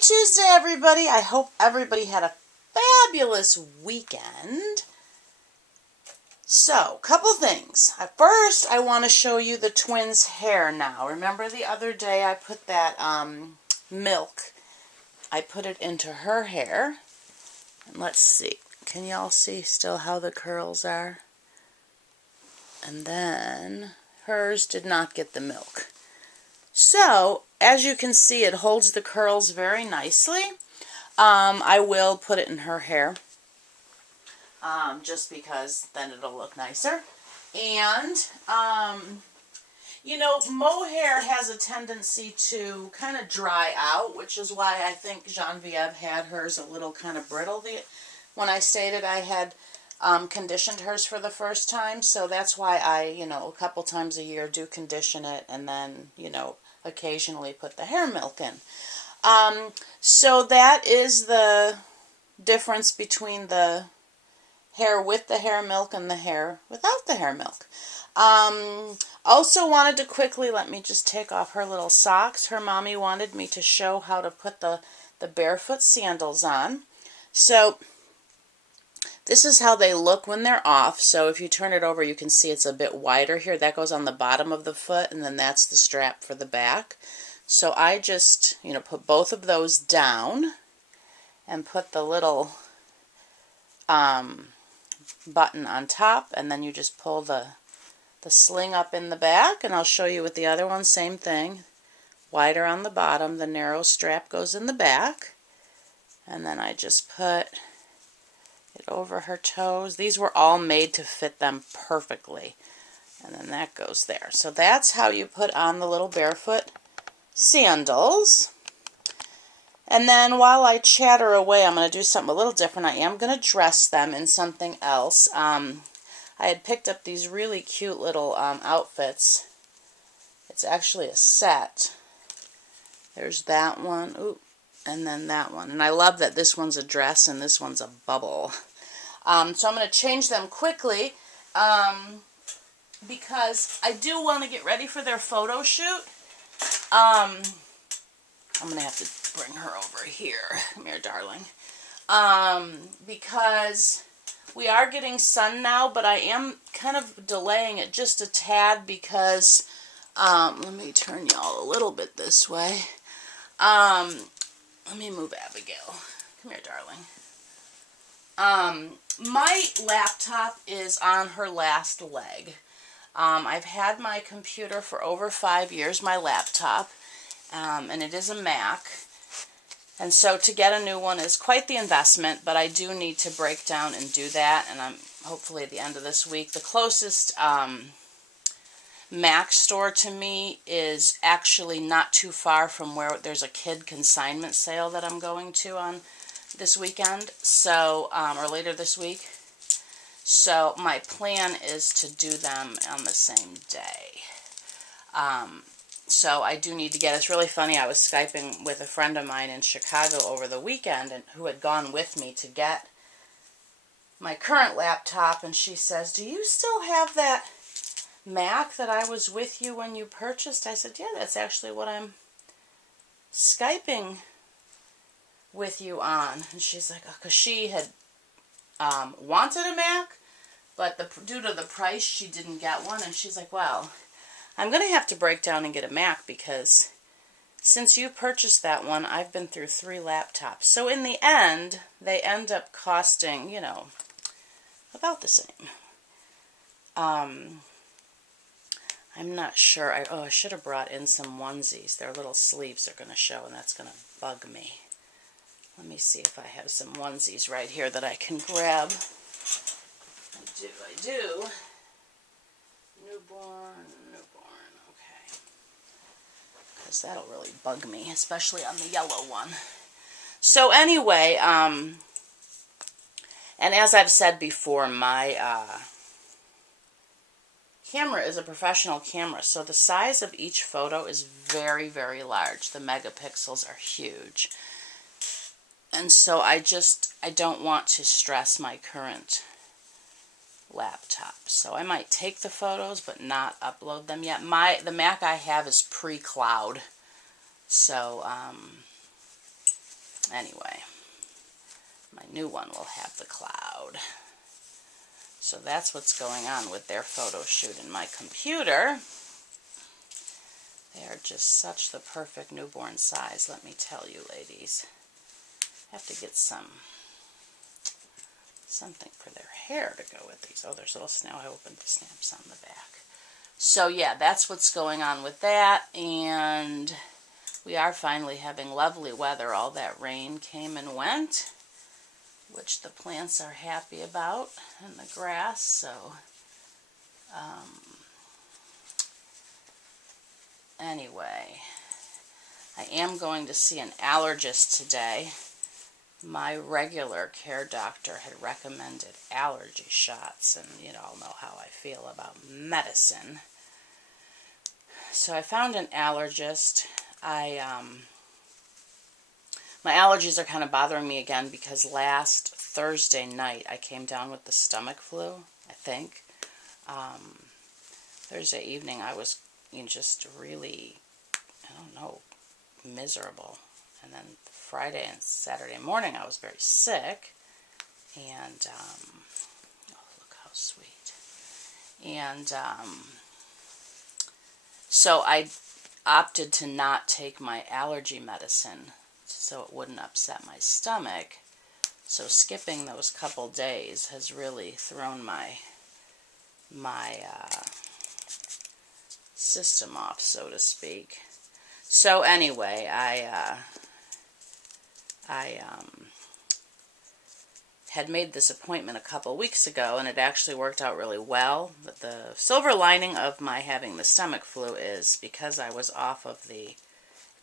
Tuesday, everybody. I hope everybody had a fabulous weekend. So, couple things. First, I want to show you the twins' hair now. Remember the other day I put that milk, I put it into her hair. And let's see. Can y'all see still how the curls are? And then hers did not get the milk. So, as you can see, it holds the curls very nicely. I will put it in her hair, just because then it'll look nicer. And, you know, mohair has a tendency to kind of dry out, which is why I think Genevieve had hers a little kind of brittle. When I stated I had conditioned hers for the first time, so that's why I, you know, a couple times a year do condition it and then, you know, occasionally put the hair milk in. So that is the difference between the hair with the hair milk and the hair without the hair milk. Also wanted to quickly, let me just take off her little socks. Her mommy wanted me to show how to put the Barefoot sandals on. So this is how they look when they're off. So if you turn it over, you can see it's a bit wider here. That goes on the bottom of the foot, and then that's the strap for the back. So I just, you know, put both of those down and put the little button on top, and then you just pull the sling up in the back, and I'll show you with the other one, same thing. Wider on the bottom, the narrow strap goes in the back, and then I just put it over her toes. These were all made to fit them perfectly. And then that goes there. So that's how you put on the little Barefoot sandals. And then while I chatter away, I'm going to do something a little different. I am going to dress them in something else. I had picked up these really cute little outfits. It's actually a set. There's that one. Ooh. And then that one. And I love that this one's a dress and this one's a bubble. So I'm going to change them quickly because I do want to get ready for their photo shoot. I'm going to have to bring her over here. Come here, darling. Because we are getting sun now, but I am kind of delaying it just a tad because, let me turn y'all a little bit this way. Let me move Abigail. Come here, darling. My laptop is on her last leg. I've had my computer for over 5 years, my laptop, and it is a Mac. And so to get a new one is quite the investment, but I do need to break down and do that, and I'm hopefully at the end of this week. The closest Mac store to me is actually not too far from where there's a kid consignment sale that I'm going to on this weekend, so or later this week. So my plan is to do them on the same day. So I do need to get, it's really funny, I was Skyping with a friend of mine in Chicago over the weekend and who had gone with me to get my current laptop, and she says, "Do you still have that Mac that I was with you when you purchased?" I said, "Yeah, that's actually what I'm Skyping with you on." And she's like, oh, because she had wanted a Mac, but due to the price, she didn't get one. And she's like, well, I'm going to have to break down and get a Mac because since you purchased that one, I've been through 3 laptops. So in the end, they end up costing, you know, about the same. I'm not sure. I should have brought in some onesies. Their little sleeves are going to show, and that's going to bug me. Let me see if I have some onesies right here that I can grab. I do. Newborn, okay. Because that'll really bug me, especially on the yellow one. So anyway, and as I've said before, my camera is a professional camera, so the size of each photo is very, very large. The megapixels are huge. And so I don't want to stress my current laptop. So I might take the photos but not upload them yet. The Mac I have is pre-cloud. So Anyway, my new one will have the cloud. So that's what's going on with their photo shoot in my computer. They are just such the perfect newborn size, let me tell you, ladies. I have to get something for their hair to go with these. Oh, there's little now I opened the stamps on the back. So yeah, that's what's going on with that, and we are finally having lovely weather. All that rain came and went, which the plants are happy about, and the grass. So anyway, I am going to see an allergist today. My regular care doctor had recommended allergy shots, and you all know how I feel about medicine. So I found an allergist. My allergies are kind of bothering me again because last Thursday night I came down with the stomach flu, I think. Thursday evening I was just really, I don't know, miserable. And then Friday and Saturday morning I was very sick. And, oh, look how sweet. And so I opted to not take my allergy medicine so it wouldn't upset my stomach. So skipping those couple days has really thrown my system off, so to speak. So anyway, I had made this appointment a couple weeks ago, and it actually worked out really well. But the silver lining of my having the stomach flu is because I was off of the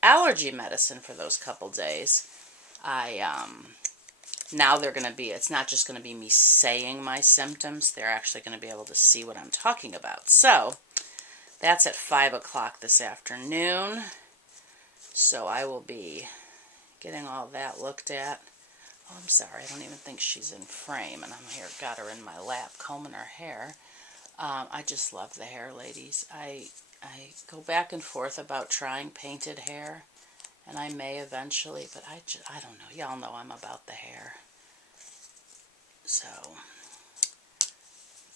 allergy medicine for those couple days, now they're going to be, it's not just going to be me saying my symptoms, they're actually going to be able to see what I'm talking about. So that's at 5 o'clock this afternoon. So I will be getting all that looked at. Oh, I'm sorry, I don't even think she's in frame, and I'm here, got her in my lap, combing her hair. I just love the hair, ladies. I go back and forth about trying painted hair, and I may eventually, but I don't know. Y'all know I'm about the hair. So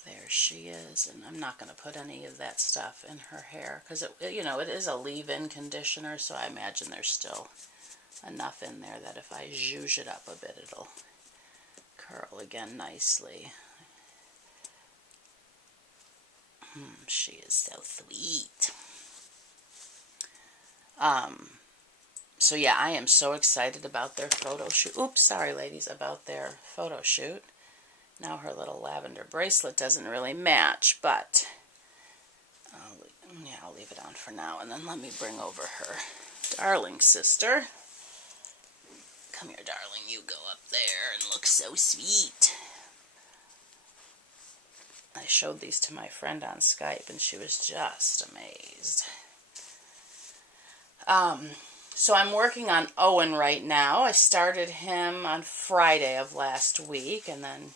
there she is, and I'm not going to put any of that stuff in her hair because it is a leave-in conditioner, so I imagine there's still enough in there that if I zhuzh it up a bit, it'll curl again nicely. She is so sweet. So yeah, I am so excited about their photo shoot. Oops, sorry ladies, about their photo shoot. Now her little lavender bracelet doesn't really match, but I'll leave it on for now. And then let me bring over her darling sister. Come here, darling, you go up there and look so sweet. I showed these to my friend on Skype, and she was just amazed. So I'm working on Owen right now. I started him on Friday of last week, and then,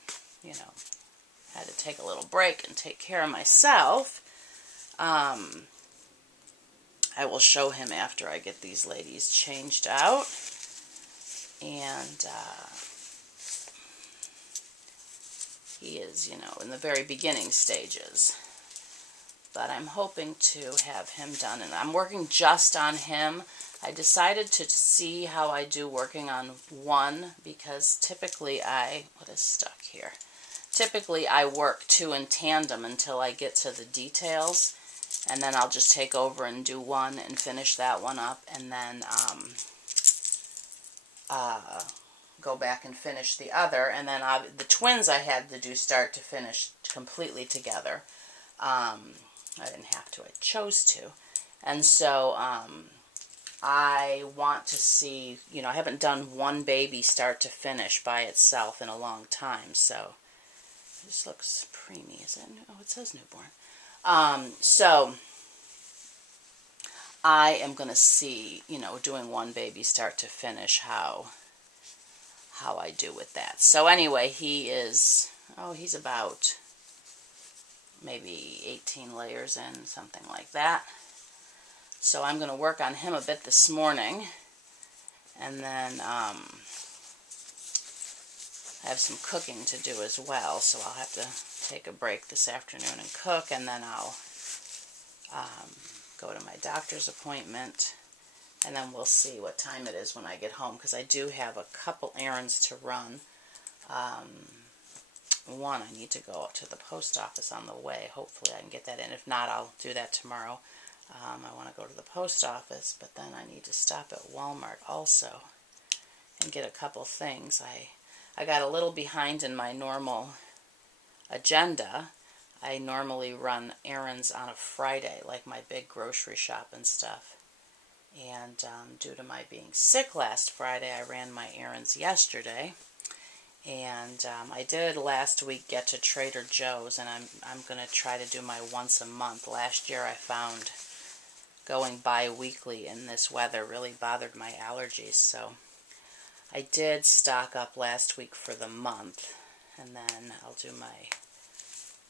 had to take a little break and take care of myself. I will show him after I get these ladies changed out. And he is, in the very beginning stages. But I'm hoping to have him done, and I'm working just on him. I decided to see how I do working on one, because typically what is stuck here? Typically I work two in tandem until I get to the details, and then I'll just take over and do one and finish that one up, and then go back and finish the other. And then the twins I had to do start to finish completely together. I didn't have to, I chose to. And so I want to see, I haven't done one baby start to finish by itself in a long time. So this looks preemie. Is that new? Oh, it says newborn. So I am going to see, doing one baby start to finish how I do with that. So anyway, he's about maybe 18 layers in, something like that. So I'm going to work on him a bit this morning. And then I have some cooking to do as well, so I'll have to take a break this afternoon and cook, and then I'll go to my doctor's appointment, and then we'll see what time it is when I get home, because I do have a couple errands to run. One, I need to go to the post office on the way. Hopefully I can get that in. If not, I'll do that tomorrow. I want to go to the post office, but then I need to stop at Walmart also and get a couple things. I got a little behind in my normal agenda. I normally run errands on a Friday, like my big grocery shop and stuff. And due to my being sick last Friday, I ran my errands yesterday. And I did last week get to Trader Joe's, and I'm going to try to do my once a month. Last year I found going bi-weekly in this weather really bothered my allergies, so I did stock up last week for the month, and then I'll do my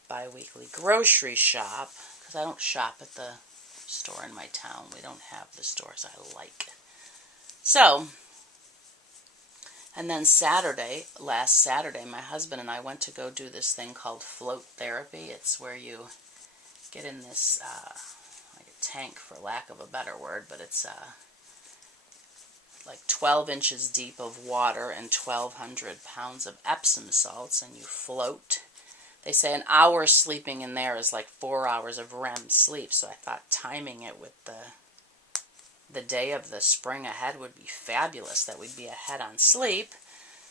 bi-weekly grocery shop, because I don't shop at the store in my town. We don't have the stores I like. So, and then last Saturday, my husband and I went to go do this thing called float therapy. It's where you get in this, like a tank for lack of a better word, but it's like 12 inches deep of water and 1,200 pounds of Epsom salts, and you float. They say an hour sleeping in there is like 4 hours of REM sleep, so I thought timing it with the day of the spring ahead would be fabulous, that we'd be ahead on sleep.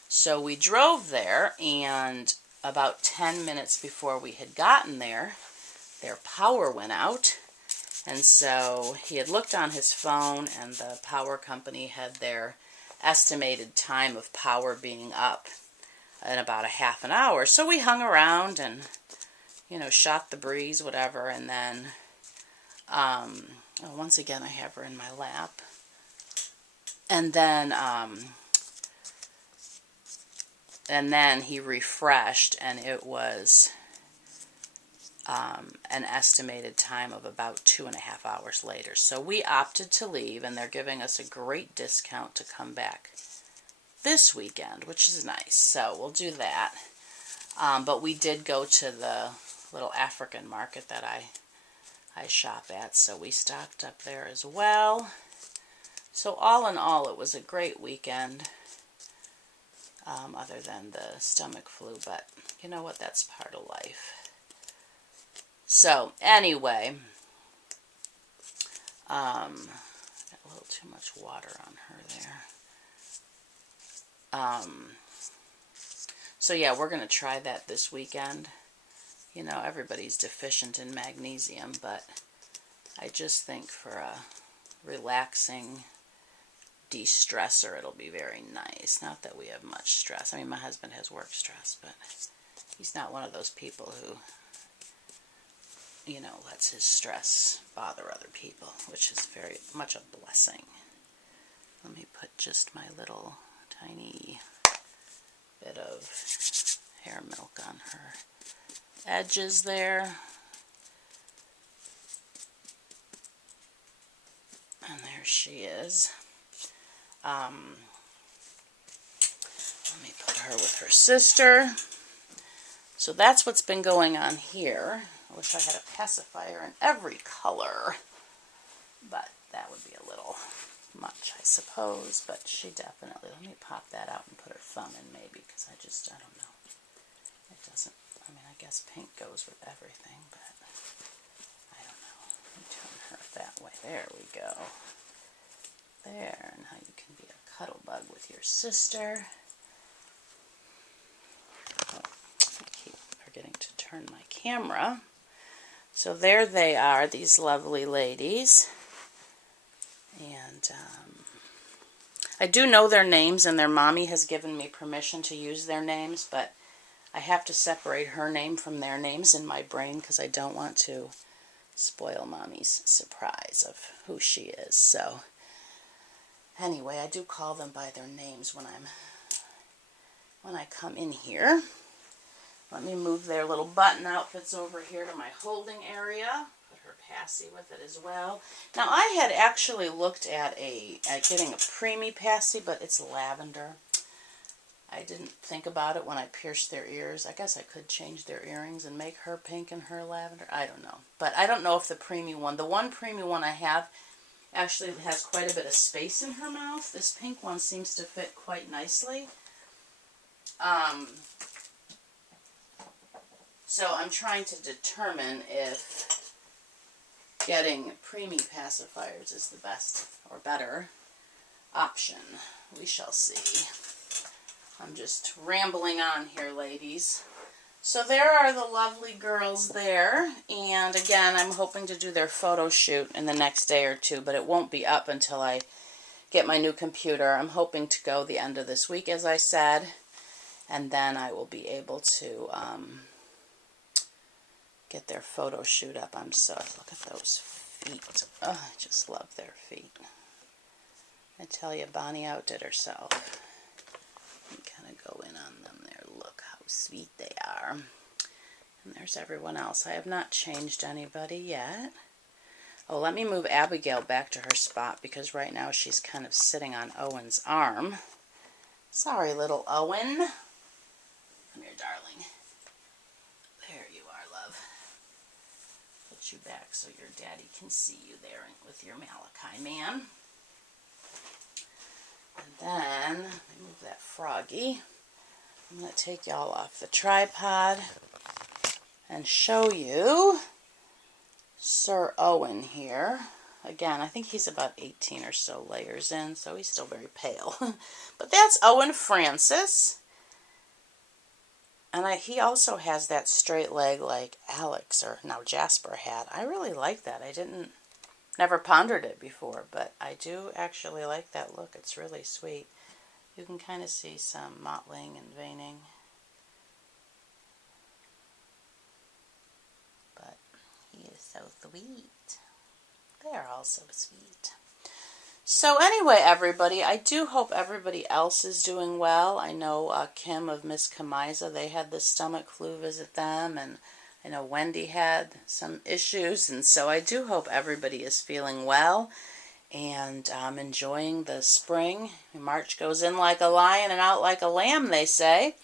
So we drove there, and about 10 minutes before we had gotten there, their power went out. And so he had looked on his phone, and the power company had their estimated time of power being up in about a half an hour. So we hung around and, shot the breeze, whatever, and then once again, I have her in my lap. And then he refreshed, and it was an estimated time of about 2.5 hours later. So we opted to leave, and they're giving us a great discount to come back this weekend, which is nice. So we'll do that. But we did go to the little African market that I shop at, so we stocked up there as well. So all in all, it was a great weekend, other than the stomach flu, but you know what, that's part of life. So anyway, got a little too much water on her there. So yeah, we're going to try that this weekend. Everybody's deficient in magnesium, but I just think for a relaxing de-stressor, it'll be very nice. Not that we have much stress. I mean, my husband has work stress, but he's not one of those people who, lets his stress bother other people, which is very much a blessing. Let me put just my little tiny bit of hair milk on her edges there. And there she is. Let me put her with her sister. So that's what's been going on here. I wish I had a pacifier in every color, but that would be a little much, I suppose. But she definitely, let me pop that out and put her thumb in maybe, because I don't know. It doesn't, I guess pink goes with everything, but I don't know. Let me turn her that way. There we go. There, now you can be a cuddle bug with your sister. Oh, I keep forgetting to turn my camera. So there they are, these lovely ladies. And I do know their names, and their mommy has given me permission to use their names, but I have to separate her name from their names in my brain because I don't want to spoil mommy's surprise of who she is. So anyway, I do call them by their names when I come in here. Let me move their little button outfits over here to my holding area. put her passy with it as well. Now, I had actually looked at getting a preemie passy, but it's lavender. I didn't think about it when I pierced their ears. I guess I could change their earrings and make her pink and her lavender. I don't know. But I don't know if the preemie one, the one preemie one I have, actually has quite a bit of space in her mouth. This pink one seems to fit quite nicely. So I'm trying to determine if getting preemie pacifiers is the best or better option. We shall see. I'm just rambling on here, ladies. So there are the lovely girls there. And again, I'm hoping to do their photo shoot in the next day or two, but it won't be up until I get my new computer. I'm hoping to go the end of this week, as I said. And then I will be able to get their photo shoot up. Look at those feet. Oh, I just love their feet. I tell you, Bonnie outdid herself. Kind of go in on them there. Look how sweet they are. And there's everyone else. I have not changed anybody yet. Oh, let me move Abigail back to her spot because right now she's kind of sitting on Owen's arm. Sorry, little Owen. Come here, darling. There you are, love. Put you back so your daddy can see you there with your Malachi man. And then, let me move that froggy. I'm going to take y'all off the tripod and show you Sir Owen here. Again, I think he's about 18 or so layers in, so he's still very pale. But that's Owen Francis. And he also has that straight leg like Alex, or now Jasper had. I really like that. Never pondered it before, but I do actually like that look. It's really sweet. You can kind of see some mottling and veining. But he is so sweet. They're all so sweet. So anyway, everybody, I do hope everybody else is doing well. I know Kim of Miss Kamiza, they had the stomach flu visit them, and I know Wendy had some issues, and so I do hope everybody is feeling well and enjoying the spring. March goes in like a lion and out like a lamb, they say.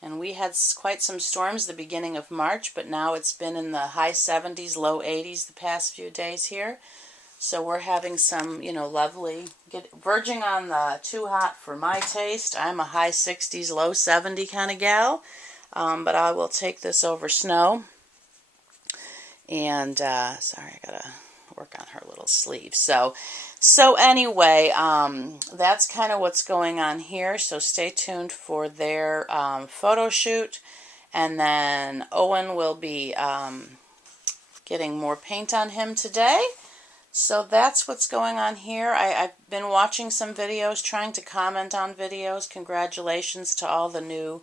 And we had quite some storms the beginning of March, but now it's been in the high 70s, low 80s the past few days here. So we're having some, lovely, verging on the too hot for my taste. I'm a high 60s, low 70 kind of gal, but I will take this over snow. And, sorry, I gotta work on her little sleeve. So anyway, that's kind of what's going on here. So stay tuned for their photo shoot. And then Owen will be getting more paint on him today. So that's what's going on here. I've been watching some videos, trying to comment on videos. Congratulations to all the new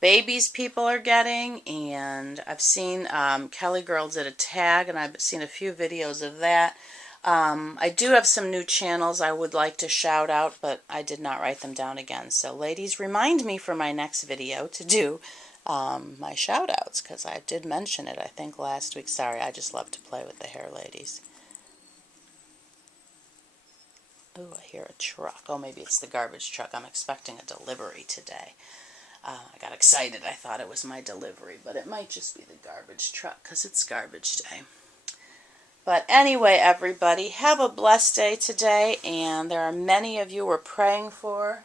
babies people are getting, and I've seen Kelly Girl did a tag, and I've seen a few videos of that. I do have some new channels I would like to shout out, but I did not write them down again. So ladies, remind me for my next video to do my shout outs, because I did mention it, I think, last week. Sorry, I just love to play with the hair, ladies. Oh, I hear a truck. Oh, maybe it's the garbage truck. I'm expecting a delivery today. I got excited. I thought it was my delivery, but it might just be the garbage truck because it's garbage day. But anyway, everybody, have a blessed day today, and there are many of you we're praying for.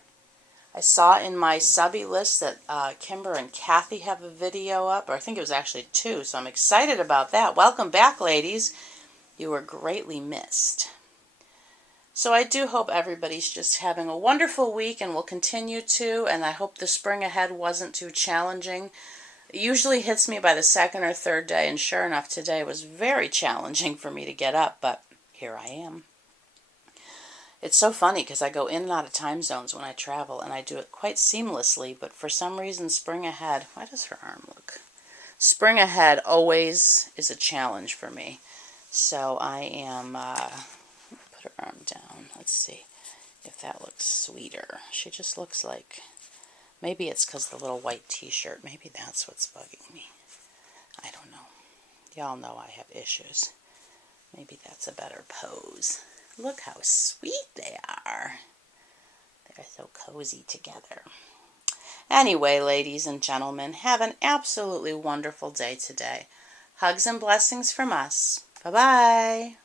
I saw in my subby list that Kimber and Kathy have a video up, or I think it was actually 2, so I'm excited about that. Welcome back, ladies. You were greatly missed. So I do hope everybody's just having a wonderful week and will continue to, and I hope the spring ahead wasn't too challenging. It usually hits me by the 2nd or 3rd day, and sure enough, today was very challenging for me to get up, but here I am. It's so funny because I go in and out of time zones when I travel, and I do it quite seamlessly, but for some reason, spring ahead, why does her arm look? Spring ahead always is a challenge for me. So I am... put her arm down. Let's see if that looks sweeter. She just looks like, maybe it's because the little white t-shirt. Maybe that's what's bugging me. I don't know. Y'all know I have issues. Maybe that's a better pose. Look how sweet they are. They're so cozy together. Anyway, ladies and gentlemen, have an absolutely wonderful day today. Hugs and blessings from us. Bye-bye.